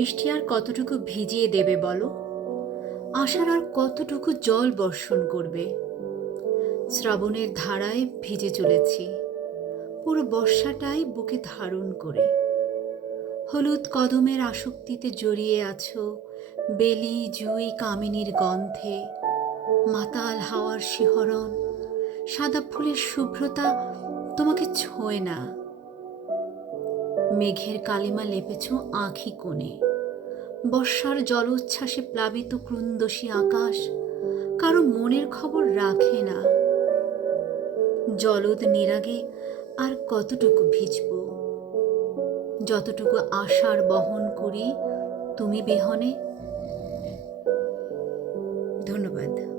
বৃষ্টি আর কতটুকু ভিজিয়ে দেবে বলো? আষাঢ় আর কতটুকু জল বর্ষণ করবে? শ্রাবণের ধারায় ভিজে চলেছি, পুরো বর্ষাটাই বুকে ধারণ করে। হলুদ কদমের আসক্তিতে জড়িয়ে আছো, বেলি জুই কামিনীর গন্ধে। মাতাল হাওয়ার শিহরণ, সাদা ফুলের শুভ্রতা তোমাকে ছোঁয় না। মেঘের কালিমা লেপেছ আঁখি কোণে। বর্ষার জলোচ্ছ্বাসে প্লাবিত ক্রুন্দসী আকাশ কারো মনের খবর রাখে না। জলদ নিরাগে আর কতটুকু ভিজব, যতটুকু আশার বহন করি তুমি বিহনে। ধন্যবাদ।